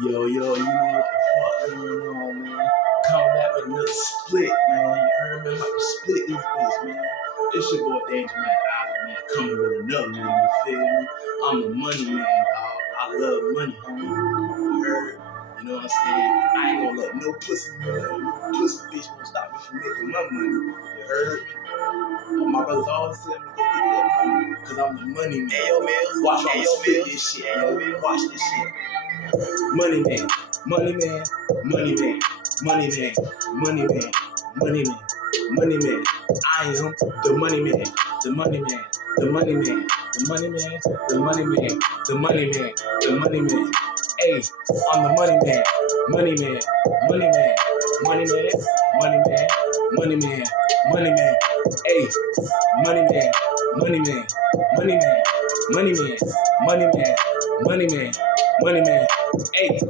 Yo, you know what the fuck going on, man? Coming back with another split, man. You heard me? I'm about to split this bitch, man. It's your boy Danger Man Island, man. Coming with another one, you feel me? I'm the money man, dog. I love money, homie. You heard? You know what I'm saying? I ain't gonna let no pussy, man. No pussy bitch gonna stop me from making my money. You heard me? My brothers always tell me to go get that money, cause I'm the money man. Hey, yo, man. Watch me split this shit, man. Watch this shit. Money man, money man, money man, money man, money man, money man, money man. I am the money man, the money man, the money man, the money man, the money man, the money man, the money man. Hey, I'm the money man, money man, money man, money man, money man, money man, money man. Hey, money man, money man, money man, money man, money man, money man, money man. Hey.